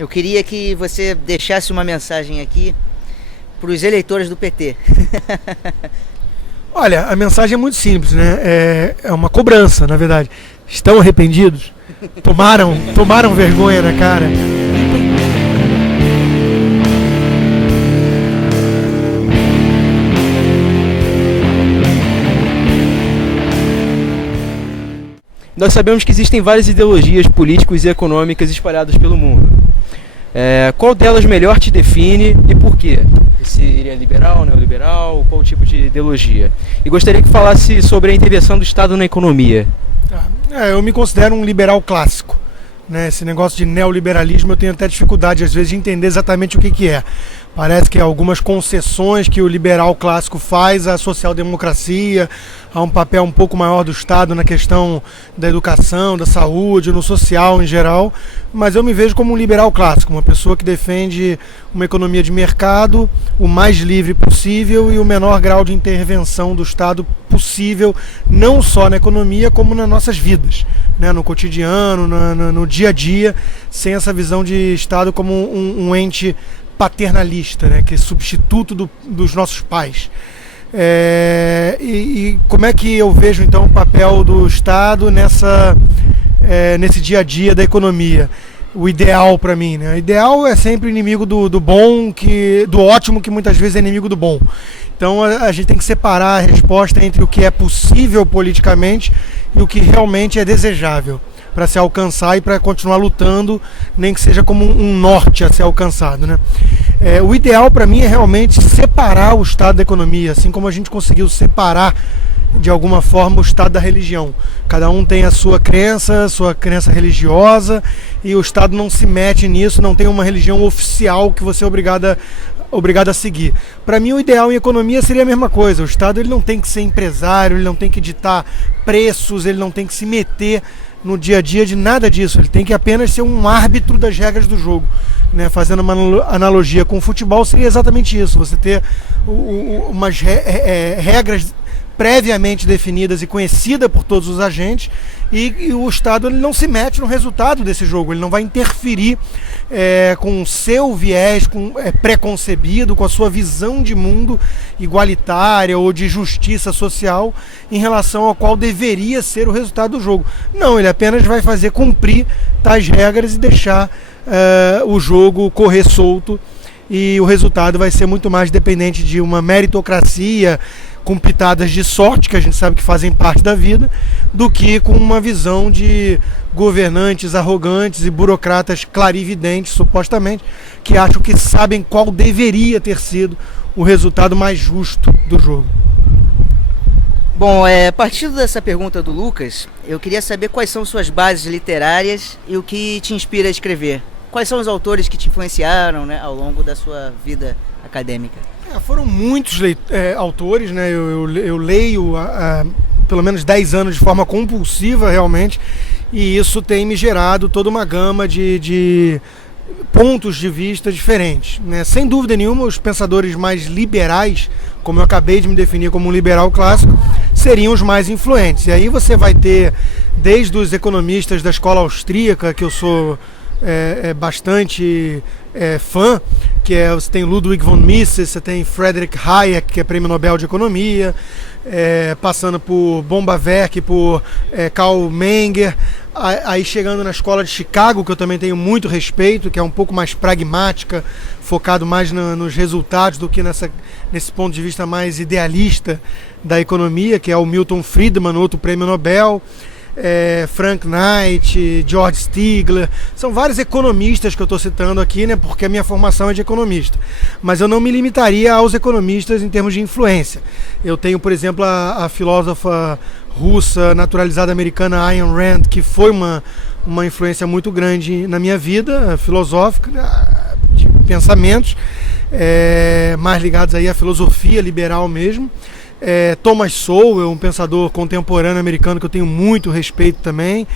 Eu queria que você deixasse uma mensagem aqui para os eleitores do PT. Olha, a mensagem é muito simples, né? É uma cobrança, na verdade. Estão arrependidos? Tomaram vergonha na cara? Nós sabemos que existem várias ideologias políticas e econômicas espalhadas pelo mundo. Qual delas melhor te define e por quê? Seria liberal, neoliberal, qual tipo de ideologia? E gostaria que falasse sobre a intervenção do Estado na economia. Eu me considero um liberal clássico, né? Esse negócio de neoliberalismo eu tenho até dificuldade às vezes de entender exatamente o que é. Parece que algumas concessões que o liberal clássico faz à social-democracia, a um papel um pouco maior do Estado na questão da educação, da saúde, no social em geral, mas eu me vejo como um liberal clássico, uma pessoa que defende uma economia de mercado o mais livre possível e o menor grau de intervenção do Estado possível, não só na economia como nas nossas vidas, né? No cotidiano, no dia a dia, sem essa visão de Estado como um ente paternalista, né, que é substituto dos nossos pais. E como é que eu vejo então o papel do Estado nesse dia a dia da economia? O ideal para mim, né? O ideal é sempre inimigo do bom, do ótimo, que muitas vezes é inimigo do bom. Então a gente tem que separar a resposta entre o que é possível politicamente e o que realmente é desejável para se alcançar e para continuar lutando, nem que seja como um norte a ser alcançado, né? O ideal para mim é realmente separar o Estado da economia, assim como a gente conseguiu separar de alguma forma o Estado da religião. Cada um tem a sua crença religiosa, e o Estado não se mete nisso, não tem uma religião oficial que você é obrigado a seguir. Para mim o ideal em economia seria a mesma coisa. O Estado ele não tem que ser empresário, ele não tem que ditar preços, ele não tem que se meter no dia a dia de nada disso, ele tem que apenas ser um árbitro das regras do jogo, né? Fazendo uma analogia com o futebol, seria exatamente isso, você ter umas regras previamente definidas e conhecidas por todos os agentes, e o Estado ele não se mete no resultado desse jogo, ele não vai interferir com o seu viés preconcebido, com a sua visão de mundo igualitária ou de justiça social em relação ao qual deveria ser o resultado do jogo. Não, ele apenas vai fazer cumprir tais regras e deixar o jogo correr solto, e o resultado vai ser muito mais dependente de uma meritocracia com pitadas de sorte, que a gente sabe que fazem parte da vida, do que com uma visão de governantes arrogantes e burocratas clarividentes, supostamente, que acham que sabem qual deveria ter sido o resultado mais justo do jogo. Bom, partindo dessa pergunta do Lucas, eu queria saber quais são suas bases literárias e o que te inspira a escrever. Quais são os autores que te influenciaram, né, ao longo da sua vida acadêmica? Foram muitos autores, né? Eu leio há pelo menos 10 anos de forma compulsiva, realmente, e isso tem me gerado toda uma gama de pontos de vista diferentes, né? Sem dúvida nenhuma, os pensadores mais liberais, como eu acabei de me definir como um liberal clássico, seriam os mais influentes. E aí você vai ter, desde os economistas da escola austríaca, que eu sou bastante fã, que você tem Ludwig von Mises, você tem Friedrich Hayek, que é prêmio Nobel de Economia, passando por Bombaverk, por Karl Menger, aí chegando na escola de Chicago, que eu também tenho muito respeito, que é um pouco mais pragmática, focado mais nos resultados do que nesse ponto de vista mais idealista da economia, que é o Milton Friedman, outro prêmio Nobel. Frank Knight, George Stigler, são vários economistas que eu estou citando aqui, né, porque a minha formação é de economista, mas eu não me limitaria aos economistas em termos de influência. Eu tenho, por exemplo, a filósofa russa naturalizada americana Ayn Rand, que foi uma influência muito grande na minha vida filosófica, de pensamentos mais ligados aí à filosofia liberal mesmo. Thomas Sowell, um pensador contemporâneo americano que eu tenho muito respeito também,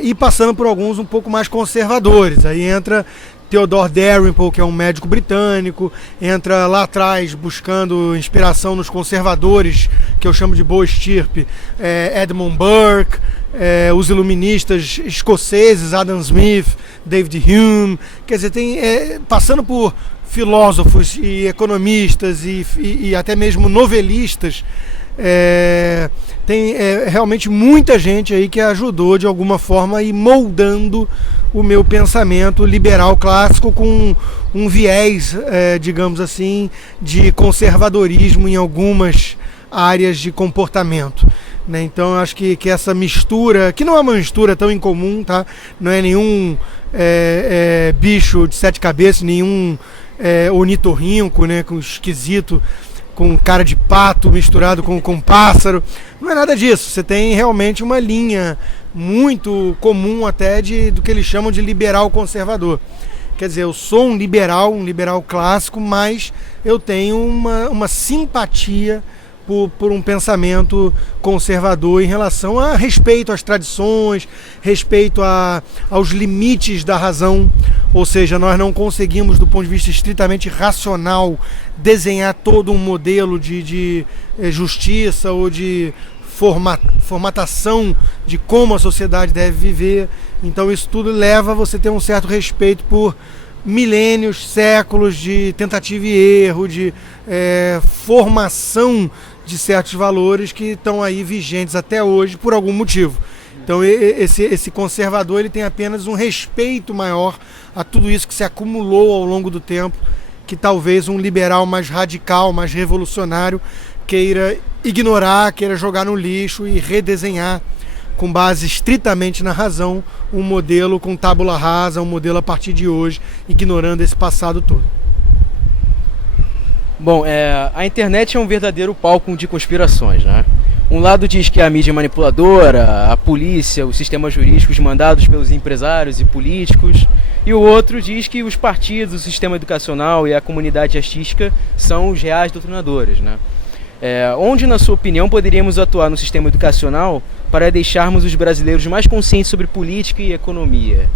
e passando por alguns um pouco mais conservadores. Aí entra Theodore Dalrymple, que é um médico britânico, entra lá atrás buscando inspiração nos conservadores, que eu chamo de boa estirpe, Edmund Burke, os iluministas escoceses, Adam Smith, David Hume, quer dizer, passando por filósofos e economistas e até mesmo novelistas, tem realmente muita gente aí que ajudou de alguma forma a ir moldando o meu pensamento liberal clássico com um viés, digamos assim, de conservadorismo em algumas áreas de comportamento, né? Então eu acho que essa mistura, que não é uma mistura tão incomum, tá? Não é nenhum bicho de 7 cabeças, nenhum ornitorrinco, né, com esquisito, com cara de pato misturado com pássaro. Não é nada disso. Você tem realmente uma linha muito comum até do que eles chamam de liberal conservador. Quer dizer, eu sou um liberal clássico, mas eu tenho uma simpatia por um pensamento conservador em relação a respeito às tradições, respeito aos limites da razão. Ou seja, nós não conseguimos, do ponto de vista estritamente racional, desenhar todo um modelo de justiça ou de formatação de como a sociedade deve viver. Então isso tudo leva a você ter um certo respeito por milênios, séculos de tentativa e erro, de formação de certos valores que estão aí vigentes até hoje por algum motivo. Então esse conservador ele tem apenas um respeito maior a tudo isso que se acumulou ao longo do tempo, que talvez um liberal mais radical, mais revolucionário queira ignorar, queira jogar no lixo e redesenhar com base estritamente na razão um modelo com tábula rasa, um modelo a partir de hoje, ignorando esse passado todo. Bom, a internet é um verdadeiro palco de conspirações, né? Um lado diz que a mídia é manipuladora, a polícia, os sistemas jurídicos mandados pelos empresários e políticos, e o outro diz que os partidos, o sistema educacional e a comunidade artística são os reais doutrinadores, né? Onde, na sua opinião, poderíamos atuar no sistema educacional para deixarmos os brasileiros mais conscientes sobre política e economia?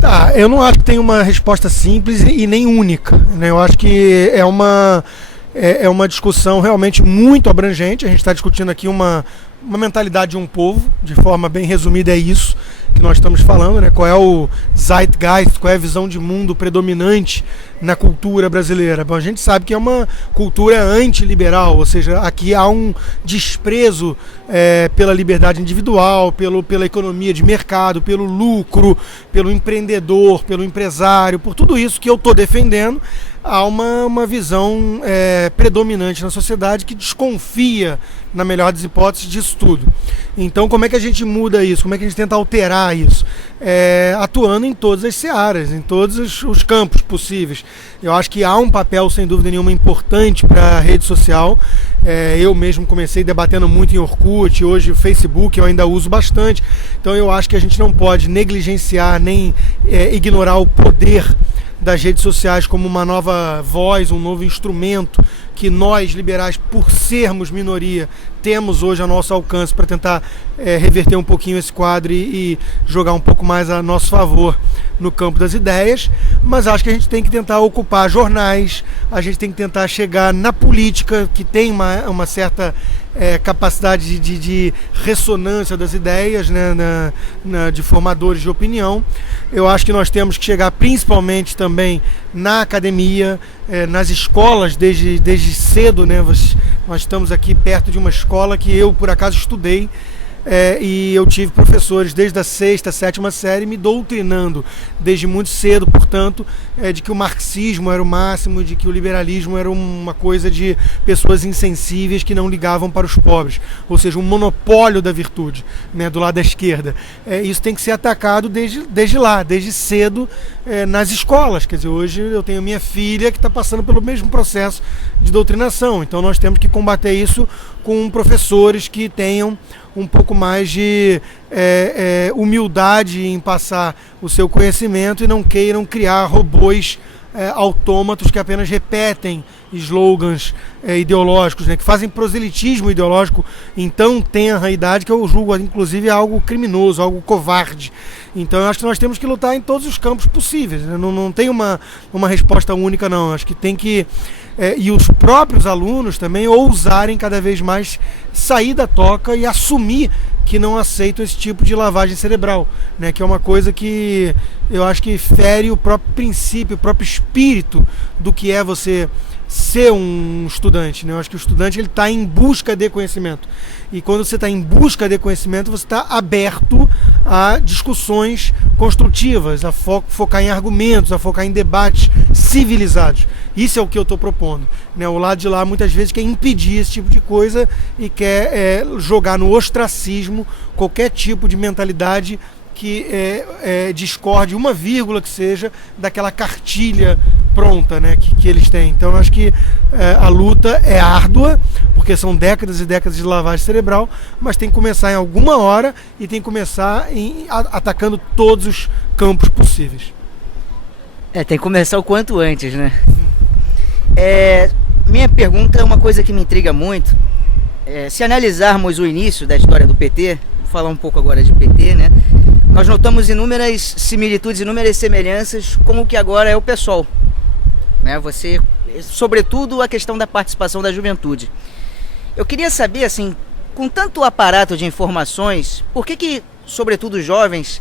Tá, eu não acho que tem uma resposta simples e nem única, né? Eu acho que é uma discussão realmente muito abrangente. A gente está discutindo aqui uma mentalidade de um povo, de forma bem resumida é isso que nós estamos falando, né? Qual é o zeitgeist, qual é a visão de mundo predominante na cultura brasileira? Bom, a gente sabe que é uma cultura antiliberal, ou seja, aqui há um desprezo pela liberdade individual, pela economia de mercado, pelo lucro, pelo empreendedor, pelo empresário, por tudo isso que eu estou defendendo. Há uma visão predominante na sociedade que desconfia, na melhor das hipóteses, disso tudo. Então, como é que a gente muda isso? Como é que a gente tenta alterar isso? Atuando em todas as searas, em todos os campos possíveis. Eu acho que há um papel, sem dúvida nenhuma, importante para a rede social. Eu mesmo comecei debatendo muito em Orkut, hoje o Facebook eu ainda uso bastante. Então, eu acho que a gente não pode negligenciar nem ignorar o poder das redes sociais como uma nova voz, um novo instrumento que nós, liberais, por sermos minoria, temos hoje a nosso alcance para tentar reverter um pouquinho esse quadro e jogar um pouco mais a nosso favor no campo das ideias. Mas acho que a gente tem que tentar ocupar jornais, a gente tem que tentar chegar na política, que tem uma certa capacidade de ressonância das ideias, né, de formadores de opinião. Eu acho que nós temos que chegar principalmente também na academia, nas escolas desde cedo, né? Nós estamos aqui perto de uma escola que eu, por acaso, estudei. E eu tive professores desde a 6ª, 7ª série me doutrinando desde muito cedo, portanto, de que o marxismo era o máximo, de que o liberalismo era uma coisa de pessoas insensíveis que não ligavam para os pobres, ou seja, um monopólio da virtude, né, do lado da esquerda. Isso tem que ser atacado desde cedo, nas escolas. Quer dizer, hoje eu tenho minha filha que está passando pelo mesmo processo de doutrinação, então nós temos que combater isso com professores que tenham um pouco mais de humildade em passar o seu conhecimento e não queiram criar robôs autômatos que apenas repetem slogans ideológicos, né, que fazem proselitismo ideológico em tão tenra idade, que eu julgo inclusive algo criminoso, algo covarde. Então eu acho que nós temos que lutar em todos os campos possíveis, né? Não tem uma resposta única, não. Eu acho que tem que e os próprios alunos também ousarem cada vez mais sair da toca e assumir que não aceitam esse tipo de lavagem cerebral, né? Que é uma coisa que eu acho que fere o próprio princípio, o próprio espírito do que é você ser um estudante, né? Eu acho que o estudante ele está em busca de conhecimento, e quando você está em busca de conhecimento, você está aberto a discussões construtivas, a focar em argumentos, a focar em debates civilizados. Isso é o que eu estou propondo, né? O lado de lá muitas vezes quer impedir esse tipo de coisa e quer jogar no ostracismo qualquer tipo de mentalidade que discorde uma vírgula que seja daquela cartilha pronta, né, que eles têm. Então eu acho que a luta é árdua, porque são décadas e décadas de lavagem cerebral, mas tem que começar em alguma hora e tem que começar atacando todos os campos possíveis. Tem que começar o quanto antes, né? Minha pergunta é uma coisa que me intriga muito. Se analisarmos o início da história do PT, vou falar um pouco agora de PT, né? Nós notamos inúmeras similitudes, inúmeras semelhanças com o que agora é o PSOL, né? Sobretudo a questão da participação da juventude. Eu queria saber, assim, com tanto aparato de informações, por que sobretudo os jovens,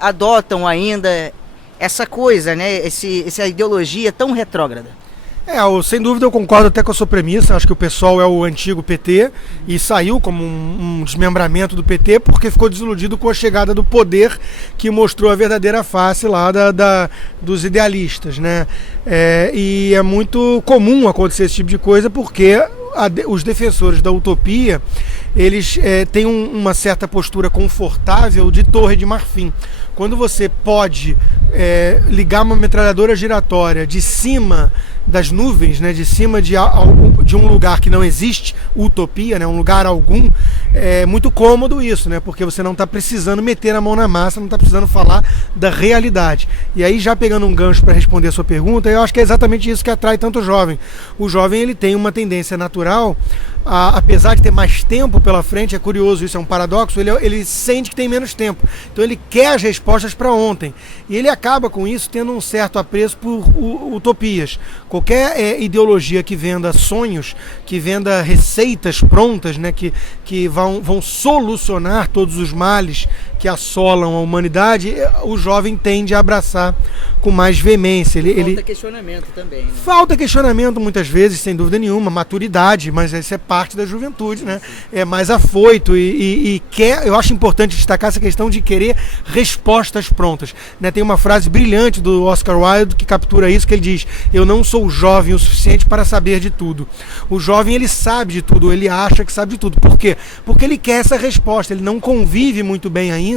adotam ainda essa coisa, né? Essa ideologia tão retrógrada? Sem dúvida eu concordo até com a sua premissa. Acho que o PSOL é o antigo PT e saiu como um desmembramento do PT porque ficou desiludido com a chegada do poder, que mostrou a verdadeira face lá dos idealistas, né? E é muito comum acontecer esse tipo de coisa porque os defensores da utopia, eles têm uma certa postura confortável de torre de marfim. Quando você pode ligar uma metralhadora giratória de cima das nuvens, né, de cima de um lugar que não existe, utopia, né, um lugar algum, é muito cômodo isso, né, porque você não está precisando meter a mão na massa, não está precisando falar da realidade. E aí, já pegando um gancho para responder a sua pergunta, eu acho que é exatamente isso que atrai tanto o jovem. O jovem, ele tem uma tendência natural, apesar de ter mais tempo pela frente, é curioso, isso é um paradoxo, ele sente que tem menos tempo. Então ele quer as respostas para ontem. E ele acaba com isso tendo um certo apreço por utopias. Qualquer ideologia que venda sonhos, que venda receitas prontas, né, que vão solucionar todos os males que assolam a humanidade, o jovem tende a abraçar com mais veemência. Falta questionamento também, né? Falta questionamento muitas vezes, sem dúvida nenhuma, maturidade, mas isso é parte da juventude, né? É mais afoito e quer. Eu acho importante destacar essa questão de querer respostas prontas, né? Tem uma frase brilhante do Oscar Wilde que captura isso, que ele diz: eu não sou jovem o suficiente para saber de tudo. O jovem, ele sabe de tudo, ele acha que sabe de tudo. Por quê? Porque ele quer essa resposta, ele não convive muito bem ainda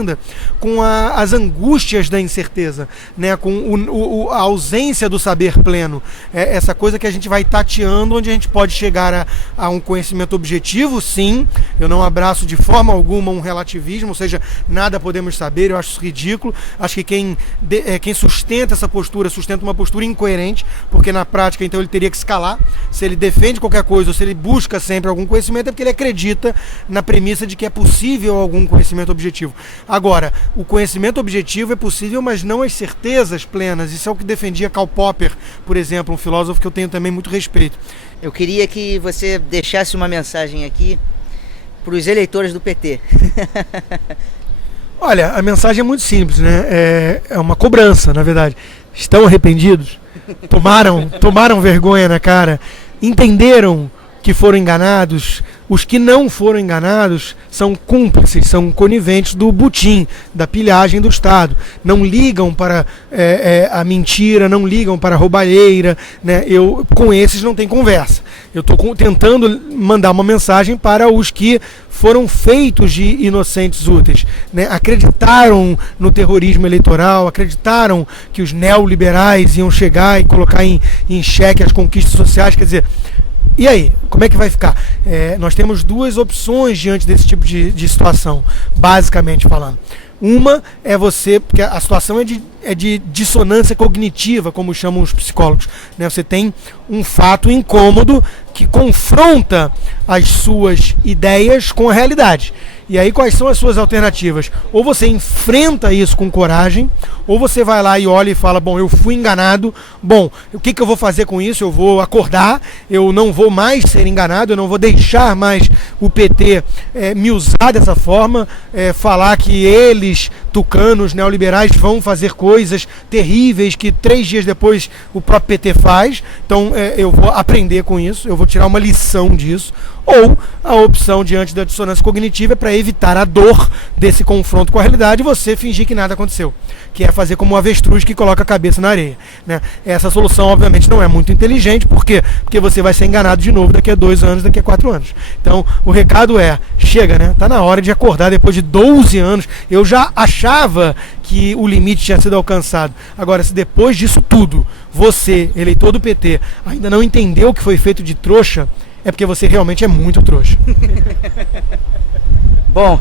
com as angústias da incerteza, né? Com a ausência do saber pleno, essa coisa que a gente vai tateando, onde a gente pode chegar a um conhecimento objetivo. Sim, eu não abraço de forma alguma um relativismo, ou seja, nada podemos saber, eu acho isso ridículo. Acho que quem sustenta essa postura, sustenta uma postura incoerente, porque na prática, então, ele teria que escalar. Se ele defende qualquer coisa, ou se ele busca sempre algum conhecimento, é porque ele acredita na premissa de que é possível algum conhecimento objetivo. Agora, o conhecimento objetivo é possível, mas não as certezas plenas. Isso é o que defendia Karl Popper, por exemplo, um filósofo que eu tenho também muito respeito. Eu queria que você deixasse uma mensagem aqui para os eleitores do PT. Olha, a mensagem é muito simples, né? É uma cobrança, na verdade. Estão arrependidos? Tomaram vergonha na cara? Entenderam que foram enganados? Os que não foram enganados são cúmplices, são coniventes do butim, da pilhagem do Estado. Não ligam para a mentira, não ligam para a roubalheira, né? Com esses não tem conversa. Eu estou tentando mandar uma mensagem para os que foram feitos de inocentes úteis, né? Acreditaram no terrorismo eleitoral, acreditaram que os neoliberais iam chegar e colocar em xeque as conquistas sociais. Quer dizer, e aí, como é que vai ficar? Nós temos duas opções diante desse tipo de situação, basicamente falando. Uma é você, porque a situação é de dissonância cognitiva, como chamam os psicólogos, né? Você tem um fato incômodo que confronta as suas ideias com a realidade. E aí quais são as suas alternativas? Ou você enfrenta isso com coragem, ou você vai lá e olha e fala, bom, eu fui enganado, bom, o que eu vou fazer com isso? Eu vou acordar, eu não vou mais ser enganado, eu não vou deixar mais o PT me usar dessa forma, falar que eles, tucanos, neoliberais, vão fazer coisas terríveis que 3 dias depois o próprio PT faz. Então eu vou aprender com isso, eu vou tirar uma lição disso. Ou a opção diante da dissonância cognitiva é para evitar a dor desse confronto com a realidade e você fingir que nada aconteceu, que é fazer como um avestruz que coloca a cabeça na areia, né? Essa solução obviamente não é muito inteligente, por quê? Porque você vai ser enganado de novo daqui a 2 anos, daqui a 4 anos. Então o recado é, chega, né? Tá na hora de acordar depois de 12 anos. Eu já achava que o limite tinha sido alcançado. Agora, se depois disso tudo, você, eleitor do PT, ainda não entendeu o que foi feito de trouxa, é porque você realmente é muito trouxa. Bom,